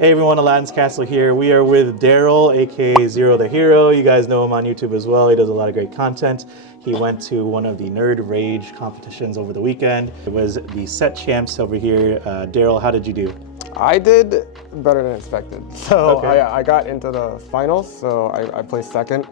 Hey everyone, Aladdin's Castle here. We are with Daryl, aka Zero the Hero. You guys know him on YouTube as well. He does a lot of great content. He went to one of the Nerd Rage competitions over the weekend. It was the set champs over here. Daryl, how did you do? I did better than expected. So Okay. I got into the finals, so I placed second.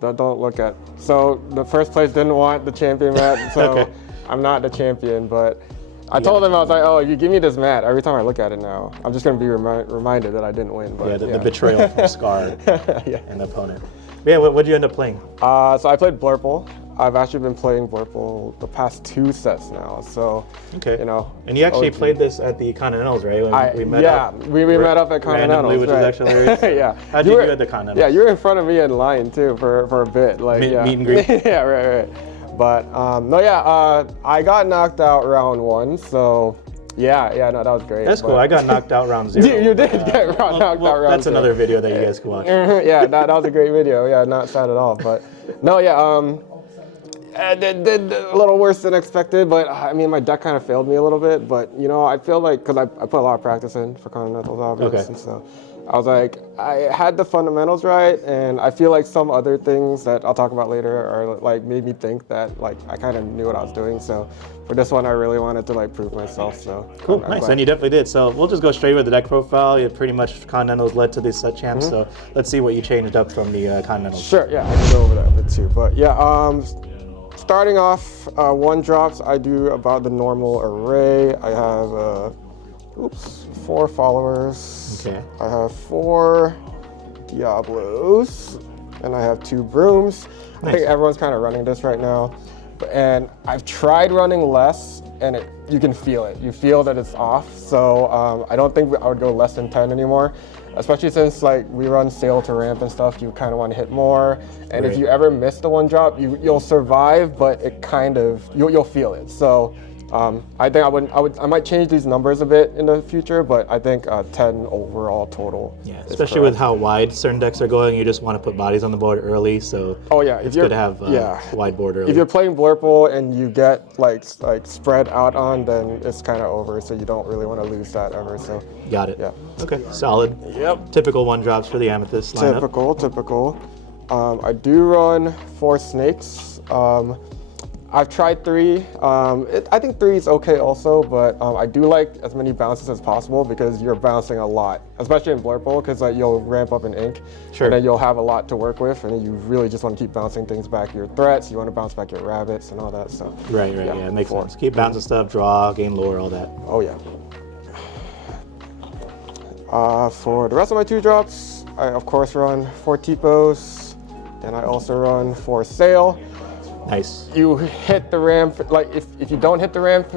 Don't look at, so the first place didn't want the champion mat, so Okay. I'm not the champion, but I told them, I was like, oh, you give me this mat, every time I look at it now, I'm just gonna be reminded that I didn't win. But, The betrayal from Scar Yeah. and the opponent. But yeah, what did you end up playing? So I played Blurple. I've actually been playing Blurple the past 2 sets now, so, Okay. you know. And you actually OG. played this at the Continentals, right? When we met yeah, up we met up at randomly, Continentals, which right. is actually hilarious. Yeah. How'd you do at the Continentals? Yeah, you were in front of me in line too for a bit. Like, Meet yeah. and greet? Yeah, right. But, I got knocked out round 1, so yeah, no, that was great. That's cool. I got knocked out round 0. You did get knocked out round 0. That's another video that you guys can watch. Yeah, that was a great video. Yeah, not sad at all. But no, yeah, did a little worse than expected. But I mean, my deck kind of failed me a little bit. But you know, I feel like because I put a lot of practice in for Continentals, obviously. Okay. So I was like, I had the fundamentals right, and I feel like some other things that I'll talk about later are like made me think that like I kind of knew what I was doing. So for this one, I really wanted to like prove myself. So Cool, I'm nice, glad. and you definitely did. So we'll just go straight with the deck profile. You pretty much Continentals led to these set champs. So let's see what you changed up from the Continentals. Sure, yeah, I can go over that a bit too. But yeah, starting off, 1 drops, I do about the normal array. I have, 4 followers. Okay. I have 4 Diablos, and I have 2 brooms. I Nice. think everyone's kind of running this right now. And I've tried running less, and you can feel it. You feel that it's off. So I don't think I would go less than 10 anymore, especially since like we run sail to ramp and stuff. You kind of want to hit more. And Right. if you ever miss the 1 drop, you'll survive, but it kind of you'll feel it. So I think I might change these numbers a bit in the future, but I think 10 overall total. Yeah, is especially with correct. how wide certain decks are going, you just want to put bodies on the board early. So Oh yeah, it's good to have wide board early. If you're playing Blurple and you get like spread out on, then it's kind of over. So you don't really want to lose that ever. So Got it. yeah. Okay, solid. Yep. Typical 1 drops for the Amethyst lineup. Typical. I do run 4 snakes. I've tried 3. I think 3 is okay also, but I do like as many bounces as possible because you're bouncing a lot, especially in Blurple, because like, you'll ramp up in ink, Sure. and then you'll have a lot to work with, and you really just want to keep bouncing things back. Your threats, you want to bounce back your rabbits and all that. So Right, yeah, it makes 4. sense. Keep bouncing stuff, draw, gain lore, all that. Oh yeah. For the rest of my 2 drops, I of course run 4 Tipos, then I also run 4 Sail. Nice. You hit the ramp, like if you don't hit the ramp,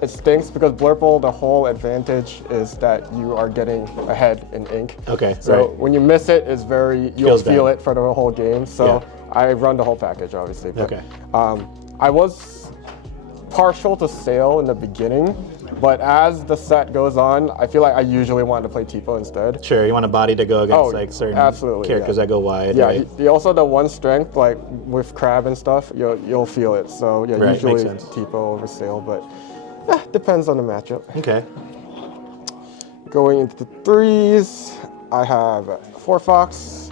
it stinks because Blurple, the whole advantage is that you are getting ahead in ink. Okay, So right. when you miss it, it's you'll Feels feel bad. it for the whole game. So Yeah. I run the whole package, obviously. But, Okay. I was partial to Sail in the beginning, but as the set goes on, I feel like I usually want to play Tipo instead. Sure, you want a body to go against Oh, like certain absolutely, characters yeah. that go wide. Yeah, right? he also the 1 strength, like with Crab and stuff, you'll feel it. So yeah, Right, makes usually sense. Tipo over Sail, but depends on the matchup. Okay. Going into the 3s, I have 4 Fox,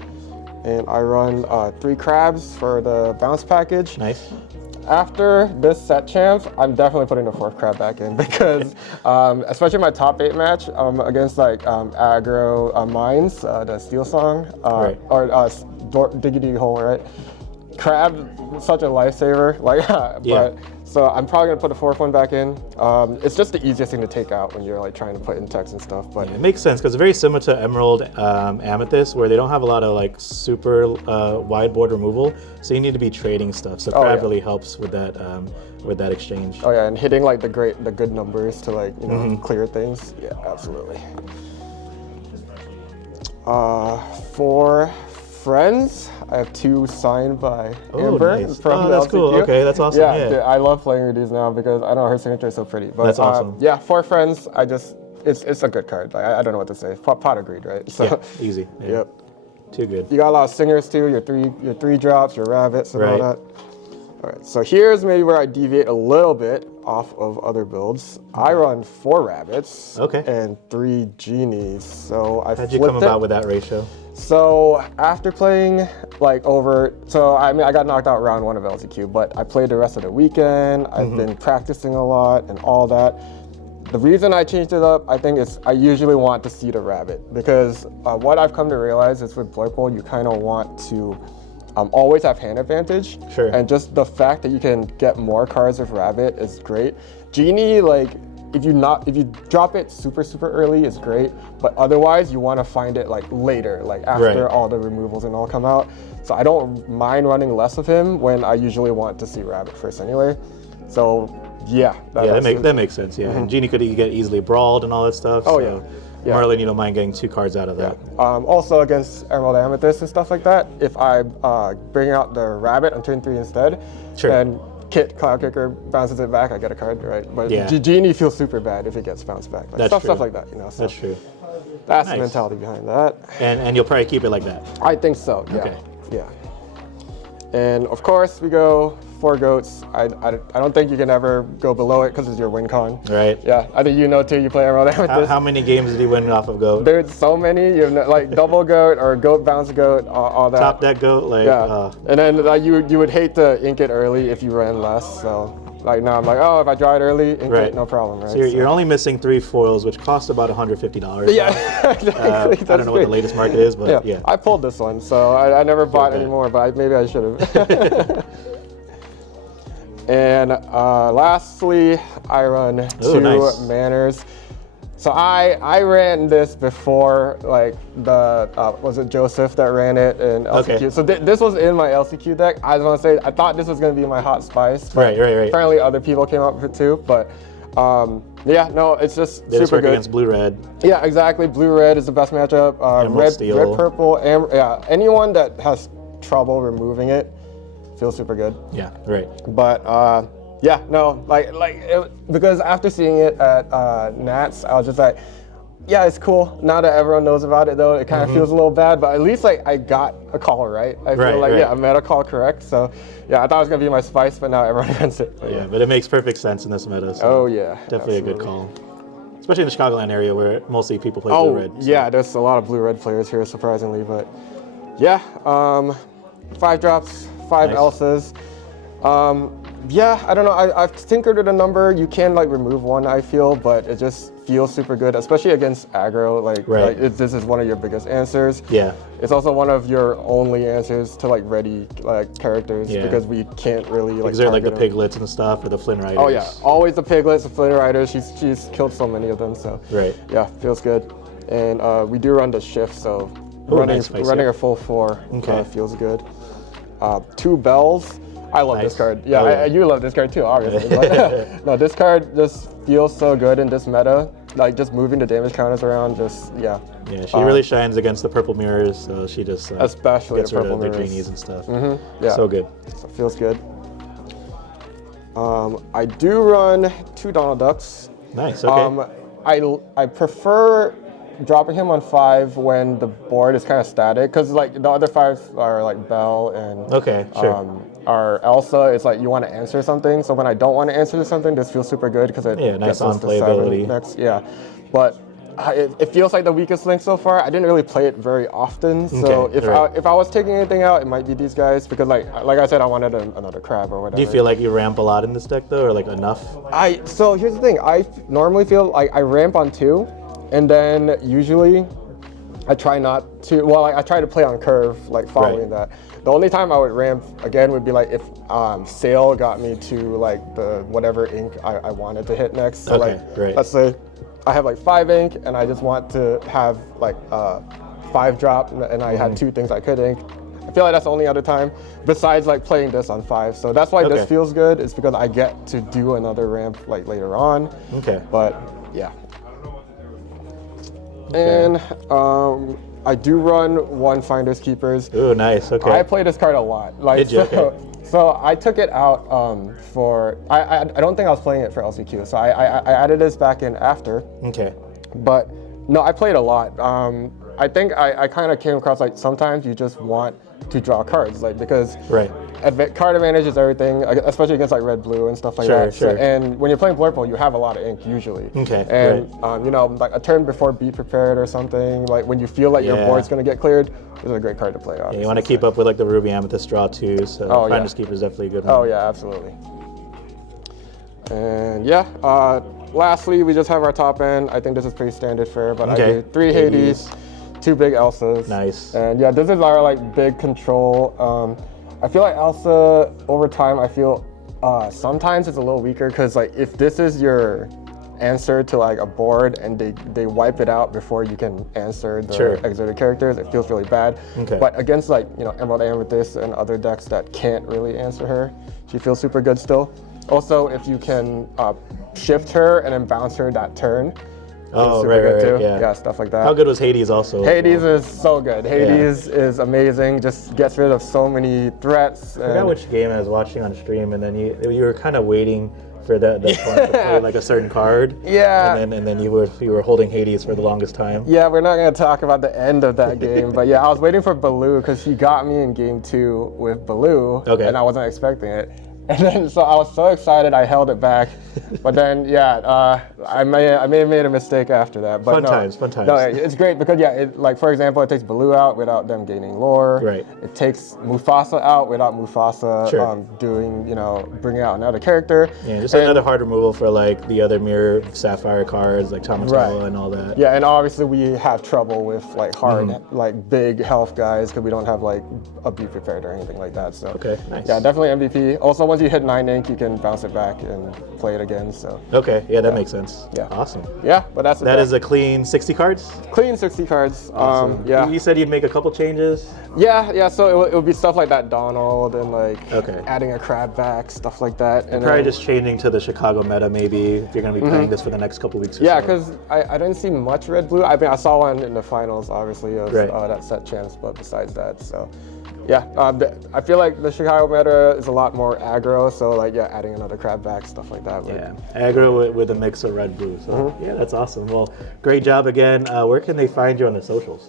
and I run 3 Crabs for the bounce package. Nice. After this set champ, I'm definitely putting the 4th Crab back in because, especially my top 8 match against like Aggro Mines, the Steel Song, Right. or Diggity Hole, right? Crab, such a lifesaver. Like, Yeah. but so I'm probably gonna put the 4th one back in. It's just the easiest thing to take out when you're like trying to put in text and stuff. But It makes sense because it's very similar to Emerald Amethyst, where they don't have a lot of like super wide board removal, so you need to be trading stuff. So Crab yeah. really helps with that exchange. oh yeah, and hitting like the good numbers to like Mm-hmm. clear things. Yeah, absolutely. For friends, I have 2 signed by Amber nice. from That's cool. LCQ. Okay, that's awesome. Yeah. dude, I love playing with these now because I know her signature is so pretty. But That's awesome. yeah, for friends, it's a good card. Like, I don't know what to say. Pot agreed, right? So, Yeah, easy. Yeah. Yep. Too good. You got a lot of singers too. Your three drops, your rabbits, and all Right. that. All right. So here's maybe where I deviate a little bit. off of other builds. I run 4 rabbits and 3 genies. So I How'd you come about with that ratio? So after playing I got knocked out round 1 of LCQ, but I played the rest of the weekend. I've been practicing a lot and all that. The reason I changed it up, I think, is I usually want to see the rabbit, because what I've come to realize is with Blurple, you kind of want to always have hand advantage. Sure. And just the fact that you can get more cards with rabbit is great. Genie, like, if you drop it super early, it's great, but otherwise you want to find it like later, like after all the removals and all come out. So I don't mind running less of him when I usually want to see rabbit first anyway. So yeah, that makes sense. Yeah, and Genie could get easily brawled and all that stuff. Oh so Merlin, you don't mind getting 2 cards out of that. Also against Emerald Amethyst and stuff like that, if I bring out the rabbit on turn 3 instead, then Kit Cloud Kicker bounces it back, I get a card, right? But Genie feels super bad if it gets bounced back. Like, stuff like that, you know. So that's true. That's the mentality behind that. And you'll probably keep it like that. I think so. Yeah. Yeah. And of course we go 4 goats. I don't think you can ever go below it because it's your win con. Right. Yeah, I think you know too. You play Emerald Amethyst. How many games did he win off of goat? There's so many. You have like double goat or goat bounce goat, all that. Top deck goat, like. And then you would hate to ink it early if you ran less. So like now I'm like, oh, if I draw it early, ink it, no problem, right? So you're only missing 3 foils, which cost about $150. Yeah, exactly. I don't know what the latest market is, but yeah. I pulled this one, so I never bought any more, but maybe I should have. And lastly, I run 2 manners. So I ran this before, like was it Joseph that ran it in LCQ? So this was in my LCQ deck. I just want to say, I thought this was going to be my hot spice. Right. Apparently other people came up with it too, but yeah, no, it's just super good. Against blue-red. Yeah, exactly. Blue-red is the best matchup. Red-purple, anyone that has trouble removing it feels super good. Yeah, right. But yeah, no, because after seeing it at Nats, I was just like, yeah, it's cool. Now that everyone knows about it, though, it kind of feels a little bad. But at least I got a call right. I feel like I made a call correct. So yeah, I thought it was gonna be my spice, but now everyone runs it. But it makes perfect sense in this meta. So definitely a good call. Especially in the Chicagoland area where mostly people play blue-red. So. Yeah, there's a lot of blue-red players here, surprisingly. But yeah, 5 drops, 5 Elsas. Yeah, I don't know. I've tinkered with a number. You can like remove 1, I feel, but it just feels super good, especially against aggro. This is one of your biggest answers. Yeah. It's also one of your only answers to like ready characters because we can't really like. Is there like the piglets and stuff or the Flynn Riders? Oh yeah, always the piglets, the Flynn Riders. She's killed so many of them. So yeah, feels good. And we do run the shift, so running a full 4 feels good. 2 bells. I love this card. Yeah, you love this card too, obviously. But, no, this card just feels so good in this meta. Like just moving the damage counters around, Yeah, she really shines against the purple mirrors, so she just especially gets the purple rid of mirrors. the genies and stuff. Yeah, so good. So it feels good. I do run 2 Donald Ducks. Nice. Okay. I prefer dropping him on 5 when the board is kind of static, because like the other 5 are like Belle and our Elsa. It's like you want to answer something, so when I don't want to answer something, this feels super good because it nice gets on us to playability. 7 next. Yeah, but it feels like the weakest link so far. I didn't really play it very often, so if I was taking anything out, it might be these guys, because like I said, I wanted another crab or whatever. Do you feel like you ramp a lot in this deck though, or like enough? So here's the thing. I normally feel like I ramp on 2, and then usually I try not to. Well, I try to play on curve, like following that. The only time I would ramp again would be like if Sail got me to like the whatever ink I wanted to hit next. So let's say I have like 5 ink and I just want to have like 5 drop, and I had 2 things I could ink. I feel like that's the only other time besides like playing this on 5. So that's why this feels good. It's because I get to do another ramp like later on. But yeah. And I do run 1 Finders Keepers. Ooh, nice. Okay. I play this card a lot. Like, did you? So I took it out for. I don't think I was playing it for LCQ. So I added this back in after. Okay. But no, I played a lot. I think I kind of came across like sometimes you just want to draw cards, like because Right. Card advantage is everything, especially against like red, blue, and stuff like Sure, that. sure. So, and when you're playing Blurple, you have a lot of ink usually. Okay, And you know, like a turn before be prepared or something. Like when you feel like your board's gonna get cleared, this is a great card to play. Obviously. Yeah, you want to keep up with like the Ruby Amethyst draw too. So Finders Keeper is definitely a good one. Oh yeah, absolutely. And yeah, lastly, we just have our top end. I think this is pretty standard fare, but I do 3 Hades, 2 big Elsas. Nice. And yeah, this is our like big control. I feel like Elsa over time, I feel sometimes it's a little weaker because like if this is your answer to like a board and they wipe it out before you can answer the exerted characters, it feels really bad. Okay. But against like, you know, Emerald Amethyst and other decks that can't really answer her, she feels super good still. Also, if you can shift her and then bounce her that turn, oh, right, yeah, stuff like that. How good was Hades also? Hades is so good. Hades is amazing. Just gets rid of so many threats. I forgot which game I was watching on stream, and then you were kind of waiting for that point to play like a certain card. Yeah. And then you were holding Hades for the longest time. Yeah, we're not gonna talk about the end of that game, but yeah, I was waiting for Baloo because he got me in game 2 with Baloo, and I wasn't expecting it. And then, so I was so excited, I held it back. But then, I may have made a mistake after that. But fun times. No, it's great because, like, for example, it takes Baloo out without them gaining lore. Right. It takes Mufasa out without Mufasa doing, you know, bringing out another character. Yeah, just another hard removal for, like, the other Mirror Sapphire cards, like Tamatoa and all that. Yeah, and obviously we have trouble with, like, hard, like, big health guys because we don't have, like, a Be Prepared or anything like that. So, nice. Yeah, definitely MVP. Also, once you hit 9 ink, you can bounce it back and play it again. So that makes sense. Yeah, awesome. Yeah, but that is a clean 60 cards. Clean 60 cards. Awesome. You said you'd make a couple changes. Yeah. So it would be stuff like that Donald and like adding a crab back, stuff like that. And probably just changing to the Chicago meta maybe if you're going to be playing this for the next couple weeks. Or yeah, because I didn't see much red blue. I mean, I saw one in the finals, obviously, of that set champs, but besides that, so. Yeah, I feel like the Chicago meta is a lot more aggro, so like adding another crab back, stuff like that. Aggro with a mix of red blue. So yeah, that's awesome. Well, great job again. Where can they find you on the socials?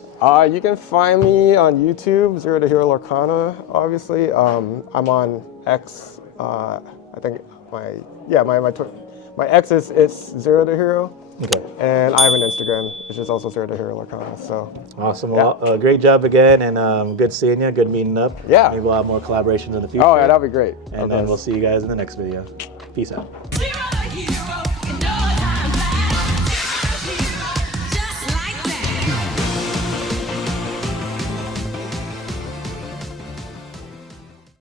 You can find me on YouTube, ZeroTheHero Lorcana. Obviously, I'm on X. I think my X is ZeroTheHero. Okay. And I have an Instagram, which is also ZeroTheHero Lorcana. So awesome. Well, great job again, and good seeing you. Good meeting up. Yeah. Maybe we'll have more collaborations in the future. Oh yeah, that'll be great. And then we'll see you guys in the next video. Peace out. ZeroTheHero.